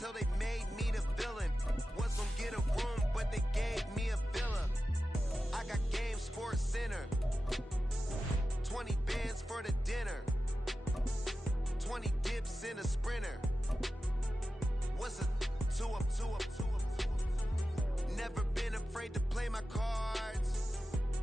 till they made me the villain. Was gonna get a room, but they gave me a villa. I got Game Sports Center. 20 bands for the dinner. 20 dips in a sprinter. What's a two up? Never been afraid to play my cards.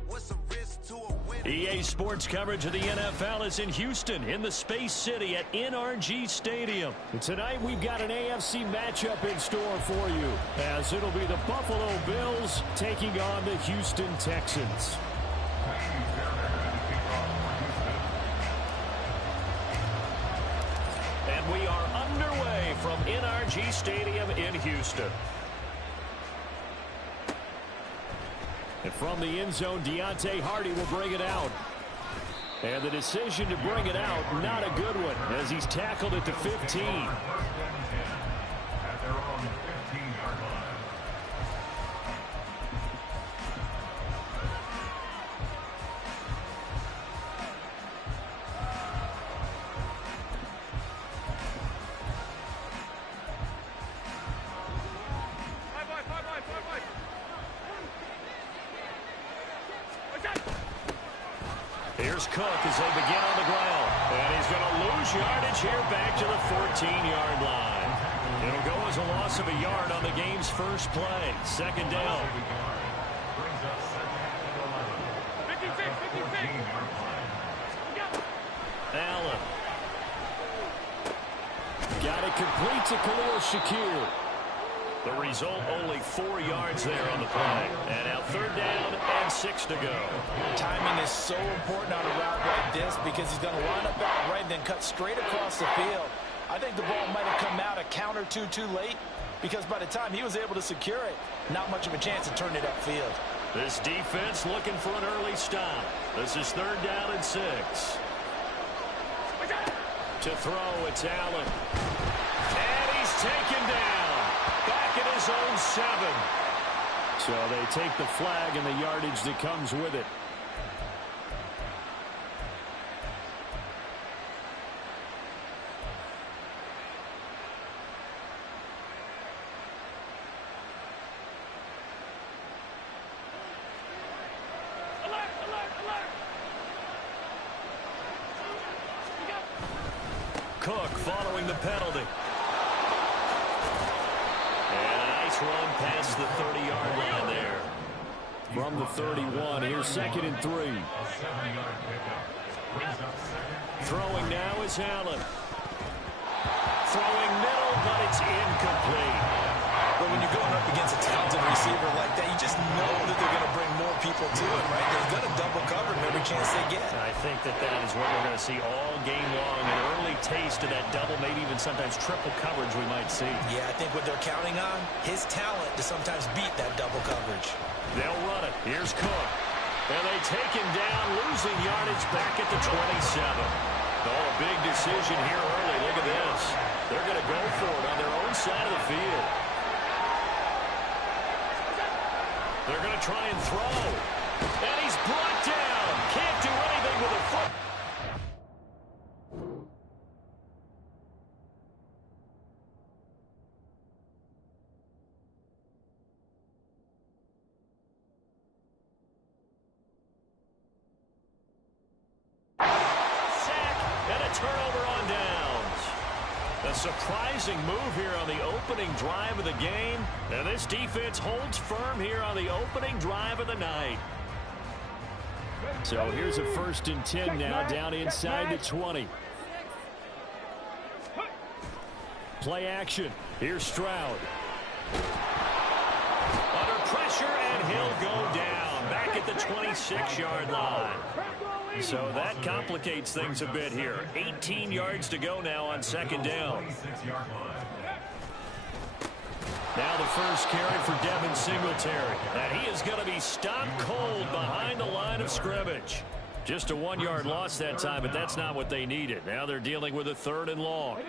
What's a risk to a win? EA Sports coverage of the NFL is in Houston, in the Space City at NRG Stadium. And tonight we've got an AFC matchup in store for you, as it'll be the Buffalo Bills taking on the Houston Texans. And we are underway from NRG Stadium in Houston. And from the end zone, Deontay Hardy will bring it out. And the decision to bring it out, not a good one, as he's tackled at the 15. At their own 15-yard line. Here's Cook as they begin on the ground. And he's going to lose yardage here back to the 14-yard line. It'll go as a loss of a yard on the game's first play. Second down. Allen. Got it complete to Khalil Shakir. The result, only 4 yards there on the play. And now third down and 6 to go. Timing is so important on a route like this because he's going to line up out right and then cut straight across the field. I think the ball might have come out a count or two too late because by the time he was able to secure it, not much of a chance to turn it upfield. This defense looking for an early stop. This is third down and 6. To throw, it's Allen. And he's taken down. Back at his own 7. So they take the flag and the yardage that comes with it. Cook following the penalty. Run past the 30-yard line there. From the 31, here's second and 3. Throwing now is Allen. Throwing middle, but it's incomplete. But when you're going up against a talented receiver like that, you just know that they're going to bring more people to it, right? They're going to double cover him every chance they get. I think that is what we're going to see all game long. An early taste of that double, maybe even sometimes triple coverage we might see. Yeah, I think what they're counting on, his talent to sometimes beat that double coverage. They'll run it. Here's Cook. And they take him down, losing yardage back at the 27. Oh, a big decision here early. Look at this. They're going to go for it on their own side of the field. They're going to try and throw. And he's brought down. Can't do anything with a foot. Turnover on downs. A surprising move here on the opening drive of the game. And this defense holds firm here on the opening drive of the night. So here's a 1st and 10 now down inside the 20. Play action. Here's Stroud. Under pressure, and he'll go down. Back at the 26-yard line. So that complicates things a bit here. 18 yards to go now on second down. Now the first carry for Devin Singletary. And he is going to be stopped cold behind the line of scrimmage. Just a 1-yard loss that time, but that's not what they needed. Now they're dealing with a 3rd and long.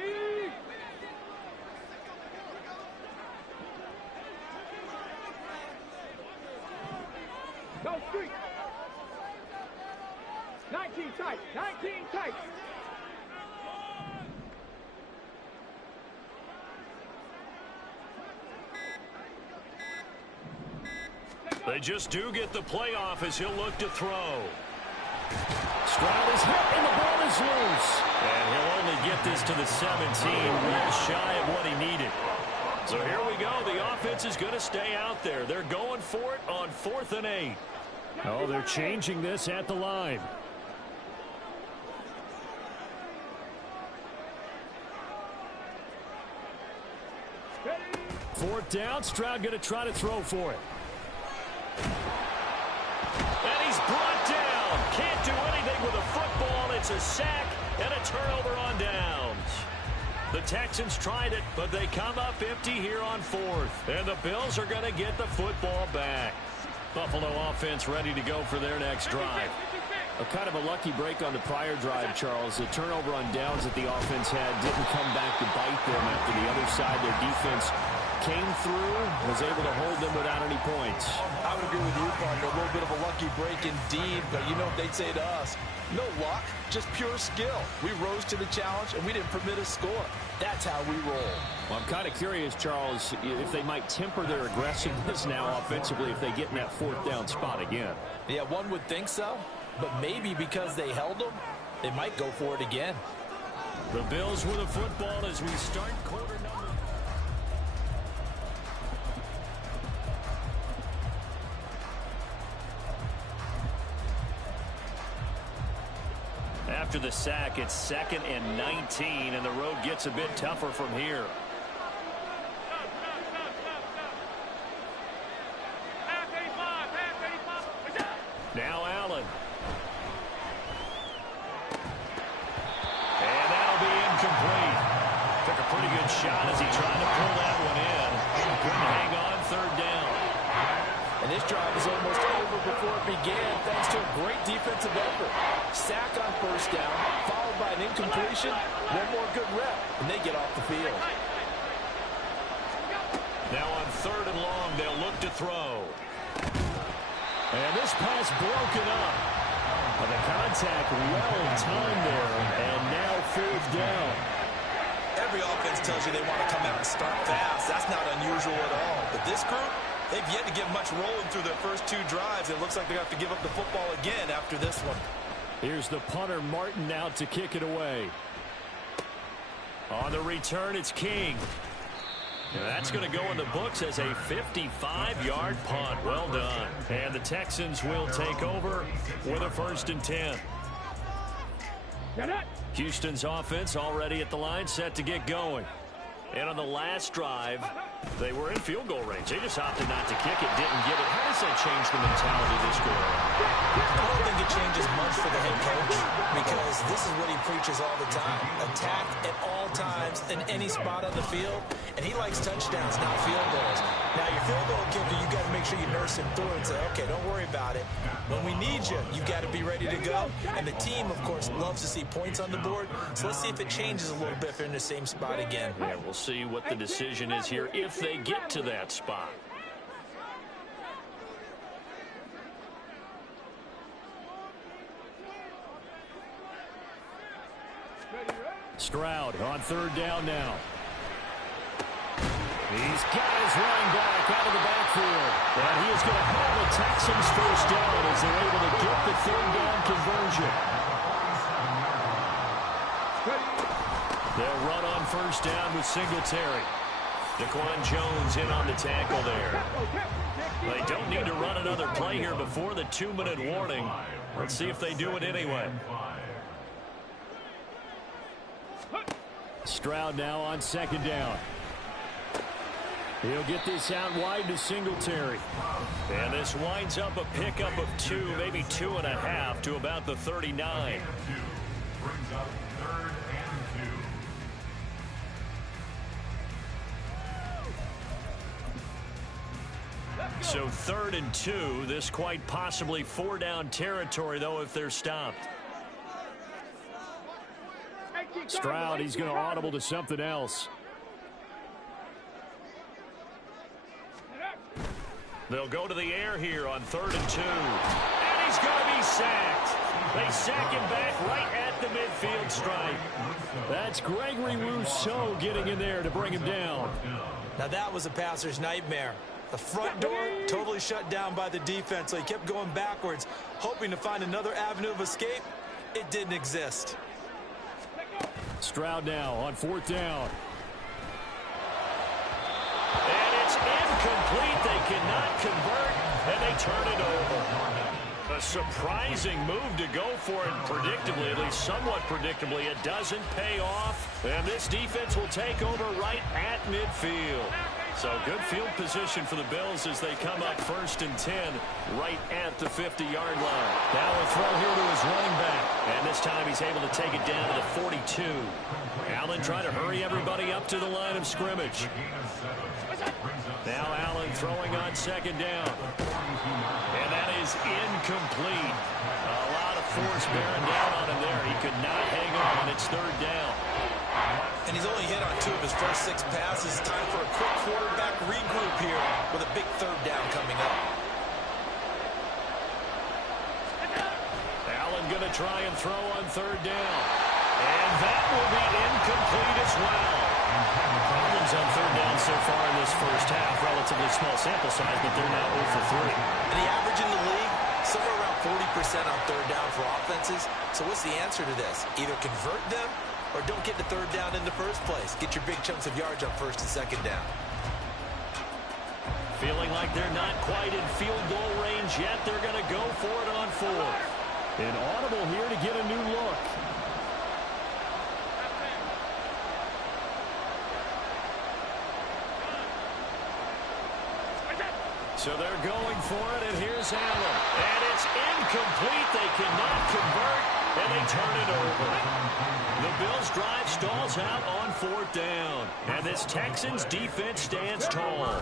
Go street. 19 tight. 19 tight. They just do get the playoff as he'll look to throw. Stroud is hit, and the ball is loose. And he'll only get this to the 17, real shy of what he needed. So here we go. The offense is going to stay out there. They're going for it on 4th and 8. Oh, they're changing this at the line. Fourth down. Stroud going to try to throw for it. And he's brought down. Can't do anything with a football. It's a sack and a turnover on downs. The Texans tried it, but they come up empty here on 4th. And the Bills are going to get the football back. Buffalo offense ready to go for their next drive. A kind of a lucky break on the prior drive, Charles. The turnover on downs that the offense had didn't come back to bite them after the other side. Their defense came through, was able to hold them without any points. I would agree with you, partner. A little bit of a lucky break indeed, but you know what they'd say to us. No luck, just pure skill. We rose to the challenge, and we didn't permit a score. That's how we roll. Well, I'm kind of curious, Charles, if they might temper their aggressiveness now offensively if they get in that 4th down spot again. Yeah, one would think so, but maybe because they held them, they might go for it again. The Bills with the football as we start quarter number. After the sack, it's 2nd and 19, and the road gets a bit tougher from here. Now Allen. And that'll be incomplete. Took a pretty good shot as he tried to pull that one in. Couldn't hang on 3rd down. And this drive is almost over before it began thanks to a great defensive effort. Sack on 1st down, followed by an incompletion. One more good rep, and they get off the field. Now on 3rd and long, they'll look to throw. And this pass broken up. But the contact well timed there, and now 4th down. Every offense tells you they want to come out and start fast. That's not unusual at all. But this group, they've yet to get much rolling through their first 2 drives. It looks like they're going to have to give up the football again after this one. Here's the punter, Martin, out to kick it away. On the return, it's King. And that's going to go in the books as a 55-yard punt. Well done. And the Texans will take over with a 1st and 10. Houston's offense already at the line, set to get going. And on the last drive, they were in field goal range. They just opted not to kick it, didn't get it. How does that change the mentality this quarter? I don't think it changes much for the head coach because this is what he preaches all the time. Attack at all times in any spot on the field, and he likes touchdowns, not field goals. Now, your field goal kicker, you got to make sure you nurse him through and say, okay, don't worry about it. When we need you, you got to be ready to go. And the team, of course, loves to see points on the board. So let's see if it changes a little bit if they're in the same spot again. Yeah, we'll see what the decision is here if they get to that spot. Stroud on 3rd down now. He's got his running back out of the backfield. And he is going to have the Texans 1st down as they're able to get the 3rd down conversion. They'll run on 1st down with Singletary. Daquan Jones in on the tackle there. They don't need to run another play here before the 2-minute warning. Let's see if they do it anyway. Stroud now on 2nd down. He'll get this out wide to Singletary. And this winds up a pickup of 2, maybe 2.5 to about the 39. Brings up 3rd and 2. So 3rd and 2. This quite possibly 4-down territory, though, if they're stopped. Stroud, he's going to audible to something else. They'll go to the air here on 3rd and 2. And he's going to be sacked. They sack him back right at the midfield stripe. That's Gregory Rousseau getting in there to bring him down. Now that was a passer's nightmare. The front door totally shut down by the defense, so he kept going backwards, hoping to find another avenue of escape. It didn't exist. Stroud now on 4th down. And it's incomplete. They cannot convert, and they turn it over. A surprising move to go for it predictably, at least somewhat predictably. It doesn't pay off, and this defense will take over right at midfield. So good field position for the Bills as they come up 1st and 10 right at the 50-yard line. Now a throw here to his running back. And this time he's able to take it down to the 42. Allen trying to hurry everybody up to the line of scrimmage. Now Allen throwing on 2nd down. And that is incomplete. A lot of force bearing down on him there. He could not hang on. It's 3rd down. And he's only hit on 2 of his first 6 passes. Time for a quick quarterback regroup here with a big 3rd down coming up. Allen going to try and throw on 3rd down. And that will be incomplete as well. Problems on 3rd down so far in this first half. Relatively small sample size, but they're now 0 for 3. And the average in the league, somewhere around 40% on 3rd down for offenses. So what's the answer to this? Either convert them or don't get the 3rd down in the first place. Get your big chunks of yards on 1st and 2nd down. Feeling like they're not quite in field goal range yet. They're going to go for it on 4th. An audible here to get a new look. So they're going for it, and here's Allen. And it's incomplete. They cannot convert, and they turn it over. The Bills' drive stalls out on 4th down. And this Texans defense stands tall.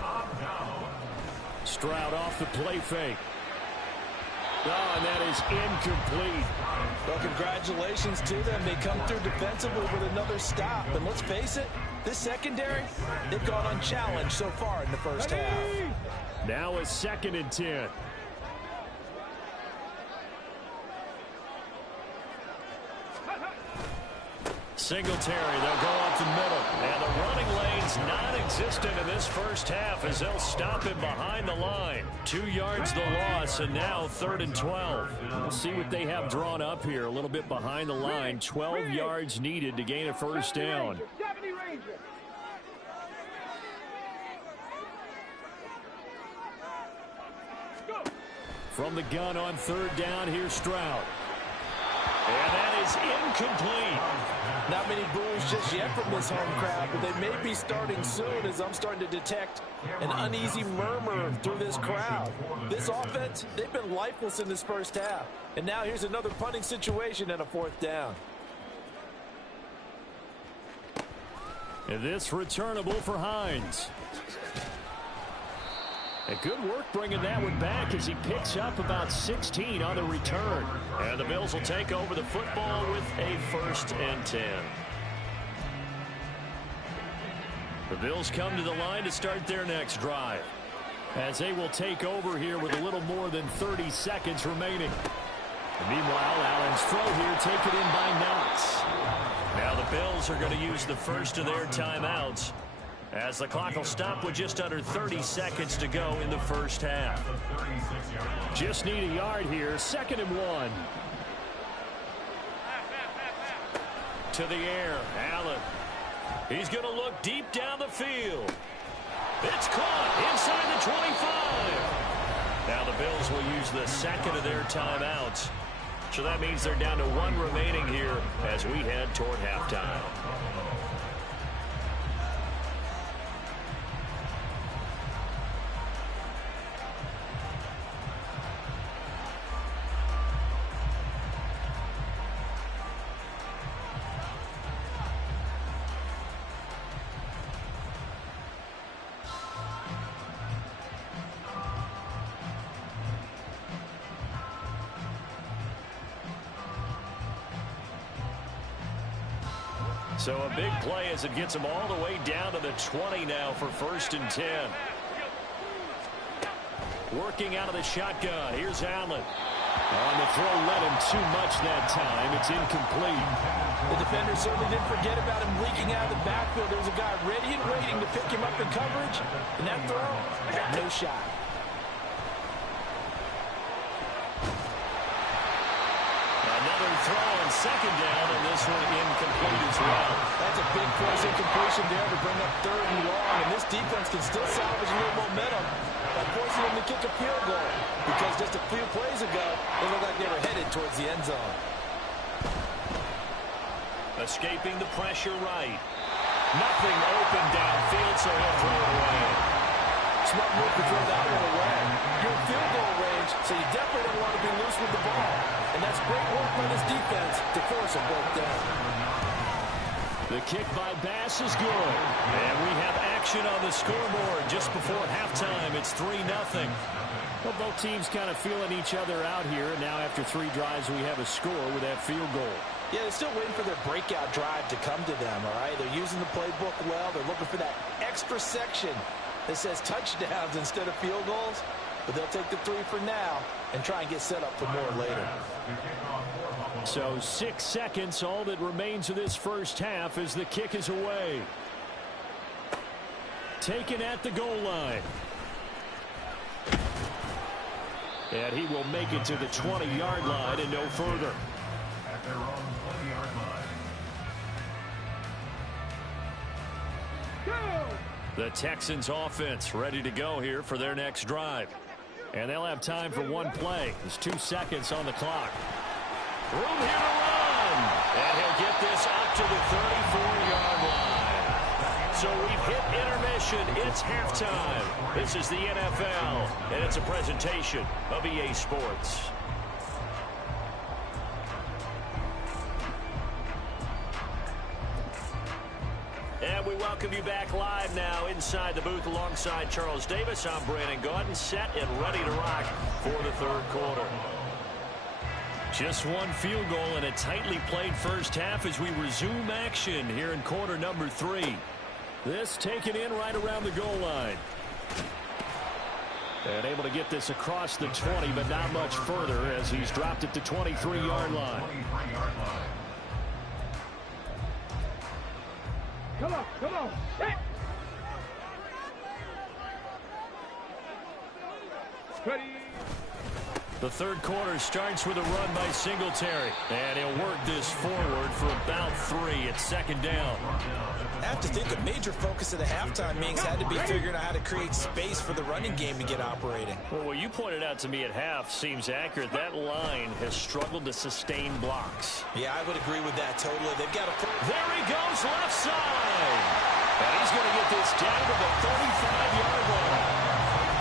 Stroud off the play fake. Oh, and that is incomplete. Well, congratulations to them. They come through defensively with another stop. And let's face it, this secondary, they've gone unchallenged so far in the first half. Now a 2nd and 10. Singletary, they'll go up the middle. And the running lane's non-existent in this first half as they'll stop him behind the line. 2 yards the loss, and now 3rd and 12. We'll see what they have drawn up here. A little bit behind the line. 12 yards needed to gain a first down. From the gun on 3rd down, here's Stroud. And that is incomplete. Not many boos just yet from this home crowd, but they may be starting soon as I'm starting to detect an uneasy murmur through this crowd. This offense, they've been lifeless in this first half. And now here's another punting situation and a 4th down. And this returnable for Hines. And good work bringing that one back as he picks up about 16 on the return. And the Bills will take over the football with a 1st and 10. The Bills come to the line to start their next drive, as they will take over here with a little more than 30 seconds remaining. And meanwhile, Allen's throw here taken in by Knox. Now the Bills are going to use the first of their timeouts, as the clock will stop with just under 30 seconds to go in the first half. Just need a yard here. 2nd and 1. To the air, Allen. He's going to look deep down the field. It's caught inside the 25. Now the Bills will use the 2nd of their timeouts. So that means they're down to 1 remaining here as we head toward halftime. So a big play as it gets them all the way down to the 20 now for 1st and 10. Working out of the shotgun. Here's Allen. On the throw, led him too much that time. It's incomplete. The defender certainly didn't forget about him leaking out of the backfield. There was a guy ready and waiting to pick him up in coverage, and that throw had no shot. Another throw on second down, and this one incomplete as well. That's a big force incompletion there to bring up third and long, and this defense can still salvage a little momentum by forcing them to kick a field goal, because just a few plays ago, they looked like they were headed towards the end zone. Escaping the pressure right. Nothing open downfield, so he'll throw it away. Smart move to throw that one away. You're in field goal range, so you definitely don't want to be loose with the ball. And that's great work by this defense to force a break down. The kick by Bass is good. And we have action on the scoreboard just before halftime. It's 3-0. Well, both teams kind of feeling each other out here. And now after 3 drives, we have a score with that field goal. Yeah, they're still waiting for their breakout drive to come to them, all right? They're using the playbook well. They're looking for that extra section that says touchdowns instead of field goals. But they'll take the 3 for now and try and get set up for more later. So 6 seconds, all that remains of this first half as the kick is away. Taken at the goal line. And he will make it to the 20-yard line and no further. At their own 20-yard line. The Texans offense ready to go here for their next drive. And they'll have time for one play. There's 2 seconds on the clock. Room here to run. And he'll get this up to the 34-yard line. So we've hit intermission. It's halftime. This is the NFL, and it's a presentation of EA Sports. And we welcome you back live now inside the booth alongside Charles Davis. I'm Brandon Gaudin, set and ready to rock for the third quarter. Just one field goal in a tightly played first half as we resume action here in quarter number 3. This taken in right around the goal line. And able to get this across the 20, but not much further as he's dropped it to 23-yard line. Come on, come on. Hit. Ready. The third quarter starts with a run by Singletary. And he'll work this forward for about 3. It's second down. I have to think a major focus of the halftime meetings had to be figuring out how to create space for the running game to get operating. Well, what you pointed out to me at half seems accurate. That line has struggled to sustain blocks. Yeah, I would agree with that totally. They've got to put... There he goes, left side. And he's going to get this down to the 35-yard line.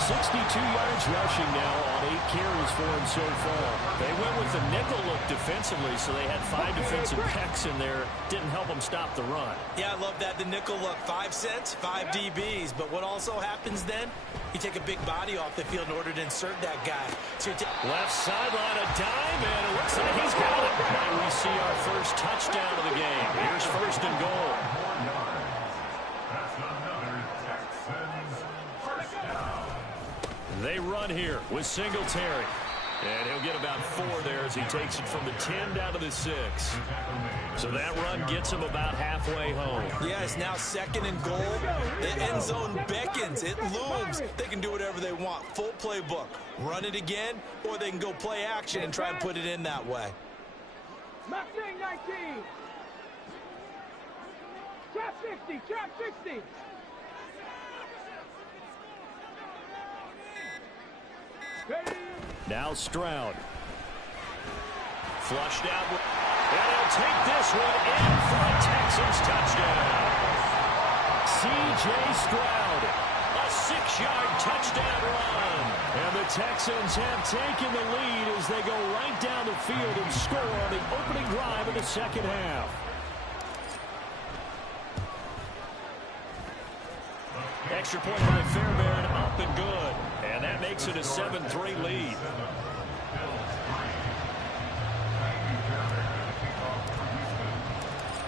62 yards rushing now on 8 carries for him so far. They went with the nickel look defensively, so they had 5 defensive backs in there. Didn't help them stop the run. Yeah, I love that. The nickel look, 5 cents, 5 DBs. But what also happens then? You take a big body off the field in order to insert that guy. So left sideline, a dive, and it looks like he's got it. Now we see our first touchdown of the game. Here's first and goal. They run here with Singletary. And he'll get about 4 there as he takes it from the 10 down to the 6. So that run gets him about halfway home. Yeah, it's now second and goal. The end zone beckons. It looms. They can do whatever they want. Full playbook. Run it again, or they can go play action and try and put it in that way. Mustang 19. Trap 60, trap 60. Ready. Now Stroud. Flushed out. And he'll take this one in for a Texans touchdown. C.J. Stroud. A 6-yard touchdown run. And the Texans have taken the lead as they go right down the field and score on the opening drive of the second half. Extra point by Fairbairn, up and good. And that makes it a 7-3 lead.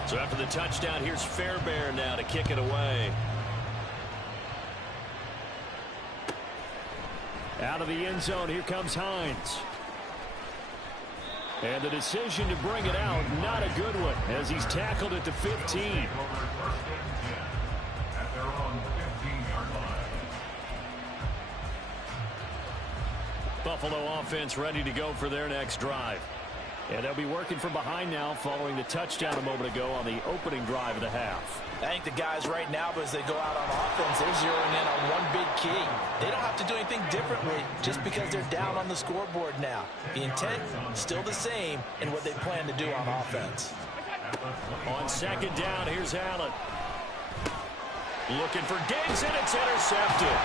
So after the touchdown, here's Fairbairn now to kick it away. Out of the end zone, here comes Hines. And the decision to bring it out, not a good one, as he's tackled at the 15. Buffalo offense ready to go for their next drive. And they'll be working from behind now following the touchdown a moment ago on the opening drive of the half. I think the guys right now, as they go out on offense, they're zeroing in on one big key. They don't have to do anything differently just because they're down on the scoreboard now. The intent, still the same in what they plan to do on offense. On second down, here's Allen. Looking for Diggs, and it's intercepted.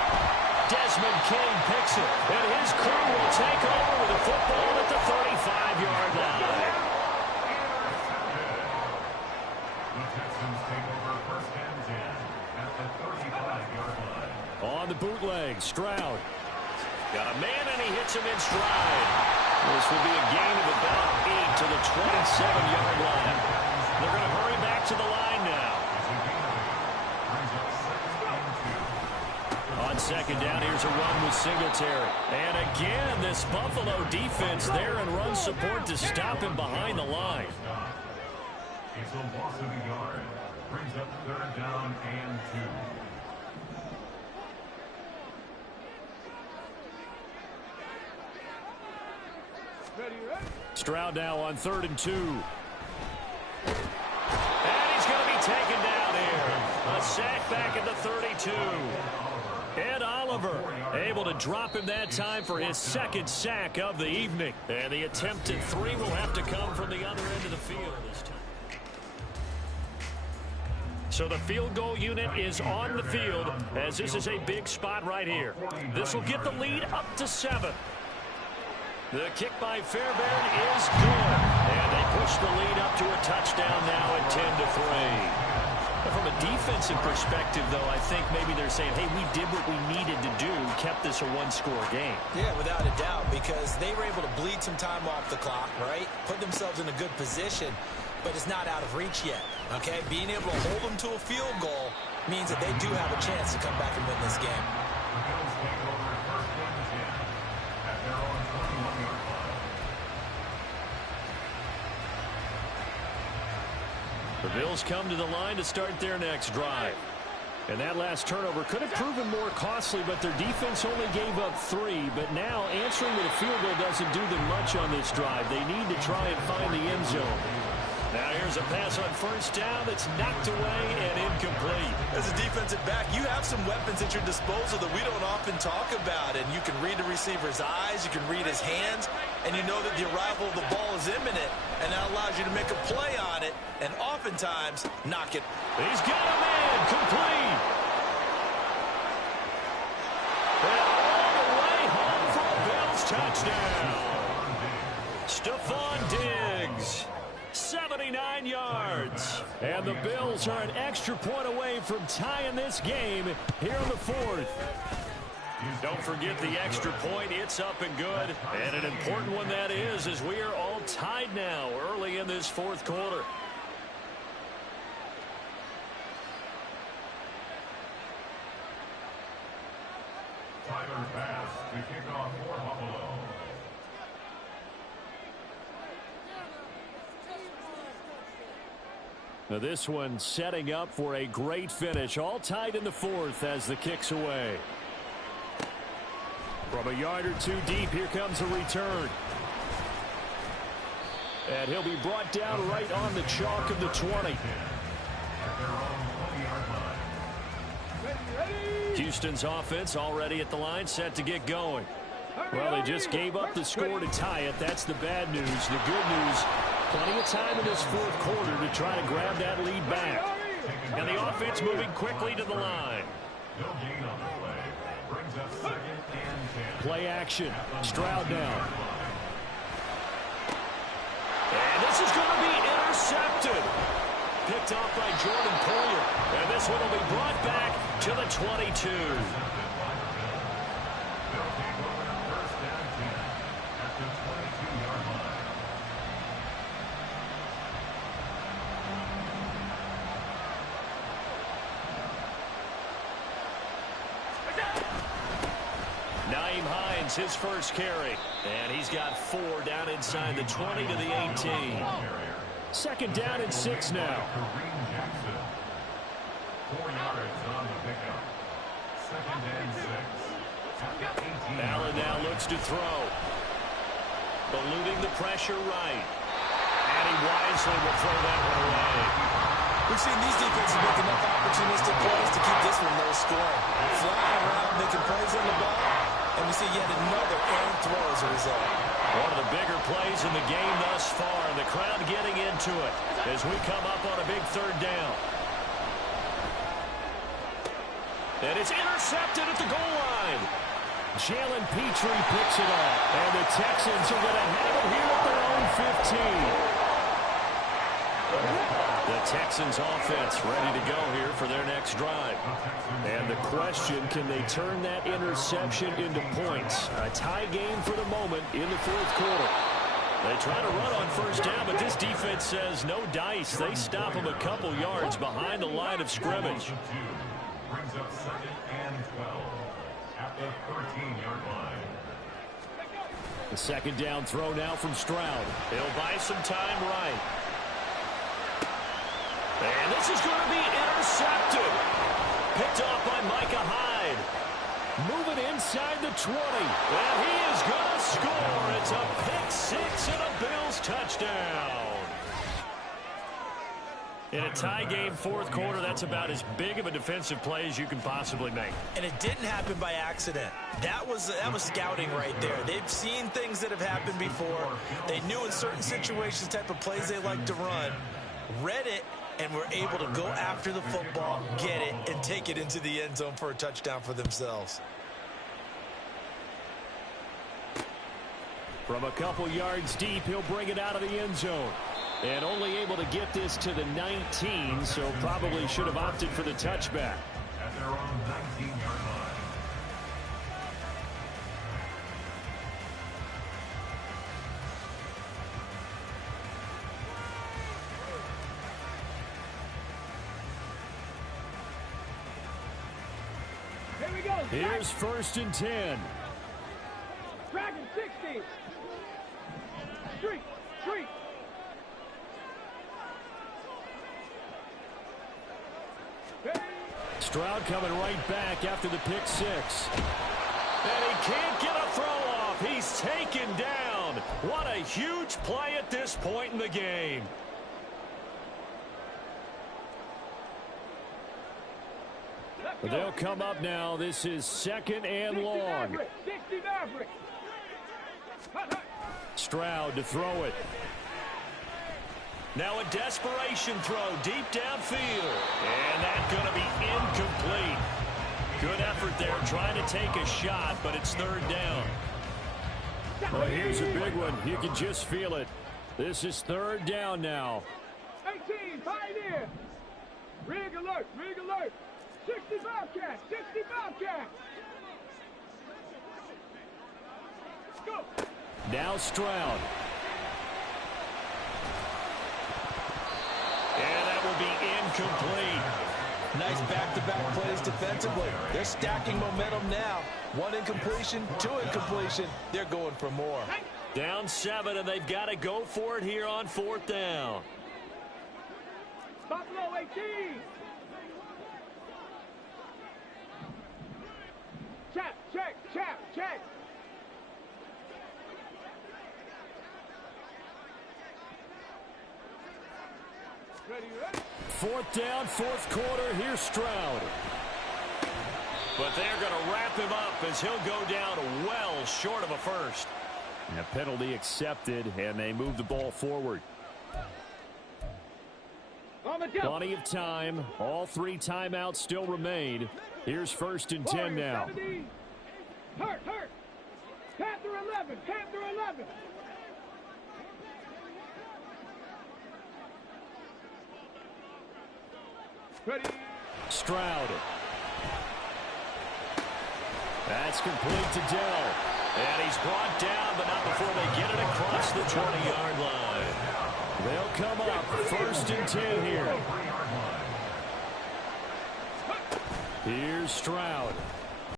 Desmond King picks it, and his crew will take over with the football at the 35-yard line. The Texans take over first and 10 at the 35-yard line. On the bootleg, Stroud. Got a man, and he hits him in stride. This will be a gain of about 8 to the 27-yard line. They're going to hurry back to the line now. On second down, here's a run with Singletary. And again, this Buffalo defense there in run support to stop him behind the line. It's a loss of a yard. Brings up third down and 2. Ready. Stroud now on 3rd and 2. And he's going to be taken down here. A sack back at the 32. Ed Oliver able to drop him that time for his second sack of the evening. And the attempted 3 will have to come from the other end of the field this time. So the field goal unit is on the field as this is a big spot right here. This will get the lead up to 7. The kick by Fairbairn is good. And they push the lead up to a touchdown now at 10-3. From a defensive perspective, though, I think maybe they're saying, hey, we did what we needed to do, kept this a one-score game. Yeah, without a doubt, because they were able to bleed some time off the clock, right? Put themselves in a good position, but it's not out of reach yet, okay? Being able to hold them to a field goal means that they do have a chance to come back and win this game. The Bills take over first and 10 at their own 21-yard line. The Bills come to the line to start their next drive. And that last turnover could have proven more costly, but their defense only gave up 3. But now answering with a field goal doesn't do them much on this drive. They need to try and find the end zone. Now here's a pass on first down that's knocked away and incomplete. As a defensive back, you have some weapons at your disposal that we don't often talk about. And you can read the receiver's eyes, you can read his hands, and you know that the arrival of the ball is imminent. And that allows you to make a play on it and oftentimes knock it. He's got a man complete. And all the way home for a Bills touchdown. Stephon Diggs. 79 yards. And the Bills are an extra point away from tying this game here in the 4th. Don't forget the extra point. It's up and good. And an important one that is, as we are all tied now early in this 4th quarter. Tyler pass to kick off for Buffalo. Now this one setting up for a great finish. All tied in the 4th as the kick's away. From a yard or 2 deep, here comes a return. And he'll be brought down right on the chalk of the 20. Houston's offense already at the line, set to get going. Well, they just gave up the score to tie it. That's the bad news. The good news, plenty of time in this 4th quarter to try to grab that lead back. And the offense moving quickly to the line. No gain on the play. Brings up 2nd and 10. Play action. Stroud down. And this is going to be intercepted. Picked off by Jordan Poyer. And this one will be brought back to the 22. Naeem Hines, his first carry. And he's got 4 down inside the 20 to the 18. Second down and 6 now. 4 yards on the pickup. Second and 6. Allen now looks to throw. Eluding the pressure right. And he wisely will throw that one away. We've seen these defenses make enough opportunistic plays to keep this one low scoring. Flying around, making plays on the ball, and we see yet another errant throw as a result. One of the bigger plays in the game thus far, and the crowd getting into it as we come up on a big third down. And it's intercepted at the goal line. Jalen Petrie picks it off, and the Texans are going to have it here at their own 15. The Texans offense ready to go here for their next drive. And the question, can they turn that interception into points? A tie game for the moment in the fourth quarter. They try to run on first down, but this defense says no dice. They stop them a couple yards behind the line of scrimmage. Brings up second and 12 at the 13-yard line. The second down throw now from Stroud. He'll buy some time right. And this is going to be intercepted. Picked off by Micah Hyde. Moving inside the 20. And he is going to score. It's a pick six and a Bills touchdown. In a tie game fourth quarter, that's about as big of a defensive play as you can possibly make. And it didn't happen by accident. That was scouting right there. They've seen things that have happened before. They knew in certain situations type of plays they like to run. Read it, and were able to go after the football, get it, and take it into the end zone for a touchdown for themselves. From a couple yards deep, he'll bring it out of the end zone. And only able to get this to the 19, so probably should have opted for the touchback. At their own 19-yard line. Here we go. Here's first and 10. Dragon 60. Street. Stroud coming right back after the pick six. And he can't get a throw off. He's taken down. What a huge play at this point in the game. But they'll come up now. This is second and long. 60 Maverick. Stroud to throw it. Now a desperation throw deep downfield. And that's going to be incomplete. Good effort there trying to take a shot, but it's third down. Well, here's a big one. You can just feel it. This is third down now. 18, Pioneer. Rig alert. 60 Bobcat. Go. Now Stroud. And that will be incomplete. Nice back-to-back plays defensively. They're stacking momentum now. One incompletion, two incompletion. They're going for more. Down 7, and they've got to go for it here on fourth down. Buffalo 18. Check. Ready? Fourth down, fourth quarter. Here's Stroud. But they're going to wrap him up as he'll go down well short of a first. And a penalty accepted, and they move the ball forward. Plenty of time. All 3 timeouts still remain. Here's first and 10 now. Hurt. Panther 11. Ready. Stroud. That's complete to Dell. And he's brought down, but not before they get it across the 20-yard line. They'll come up first and 10 here. Here's Stroud.